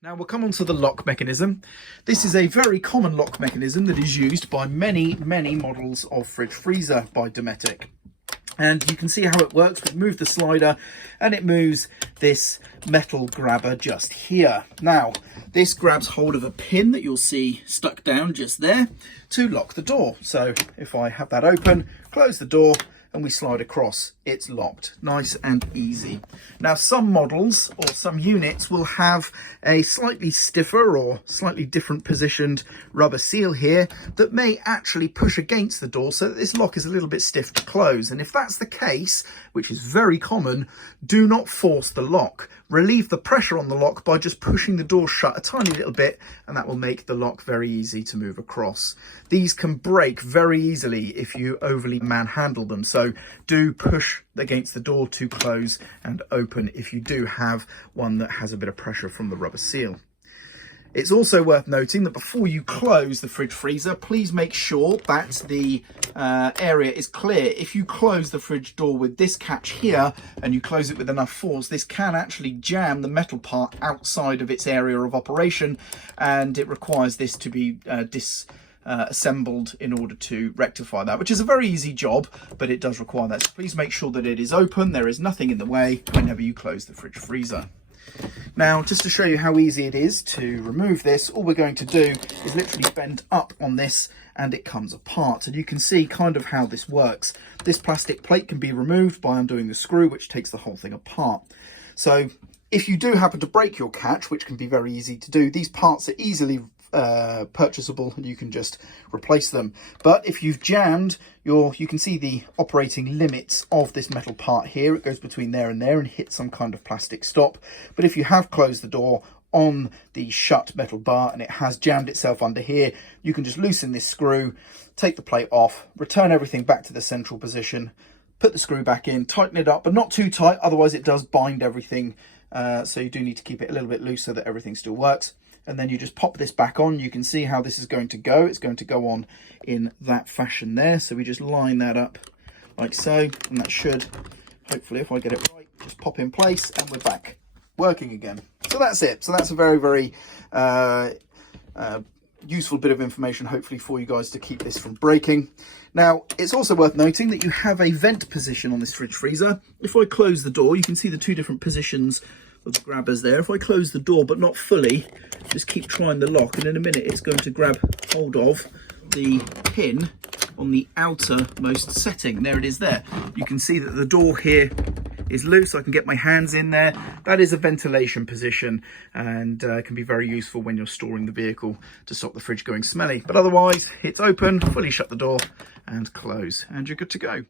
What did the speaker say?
Now we'll come on to the lock mechanism. This is a very common lock mechanism that is used by many models of fridge freezer by Dometic. And you can see how it works. We move the slider and it moves this metal grabber just here. Now, this grabs hold of a pin that you'll see stuck down just there to lock the door. So if I have that open, close the door, and we slide across, it's locked. Nice and easy. Now, some models or some units will have a slightly stiffer or slightly different positioned rubber seal here that may actually push against the door so that this lock is a little bit stiff to close. And if that's the case, which is very common, do not force the lock. Relieve the pressure on the lock by just pushing the door shut a tiny little bit, and that will make the lock very easy to move across. These can break very easily if you overly manhandle them, so do push against the door to close and open if you do have one that has a bit of pressure from the rubber seal. It's also worth noting that before you close the fridge freezer, please make sure that the area is clear. If you close the fridge door with this catch here and you close it with enough force, this can actually jam the metal part outside of its area of operation, and it requires this to be assembled in order to rectify that, which is a very easy job, but it does require that. So please make sure that it is open, there is nothing in the way whenever you close the fridge freezer. Now, just to show you how easy it is to remove this, all we're going to do is literally bend up on this and it comes apart. And you can see kind of how this works. This plastic plate can be removed by undoing the screw, which takes the whole thing apart. So if you do happen to break your catch, which can be very easy to do, these parts are easily purchasable and you can just replace them. But if you've jammed you can see the operating limits of this metal part here. It goes between there and hits some kind of plastic stop. But if you have closed the door on the shut metal bar and it has jammed itself under here, you can just loosen this screw, take the plate off, return everything back to the central position, put the screw back in, tighten it up, but not too tight, otherwise it does bind everything. So you do need to keep it a little bit loose so that everything still works. And then you just pop this back on. You can see how this is going to go. It's going to go on in that fashion there. So we just line that up like so, and that should, hopefully, if I get it right, just pop in place and we're back working again. So that's it. So that's a very useful bit of information, hopefully, for you guys to keep this from breaking. Now, it's also worth noting that you have a vent position on this fridge freezer. If I close the door, you can see the two different positions of the grabbers there. If I close the door but not fully, just keep trying the lock, and in a minute it's going to grab hold of the pin on the outermost setting. There it is there. You can see that the door here is loose. I can get my hands in there. That is a ventilation position, and can be very useful when you're storing the vehicle to stop the fridge going smelly. But otherwise, it's open, fully shut the door and close, and you're good to go.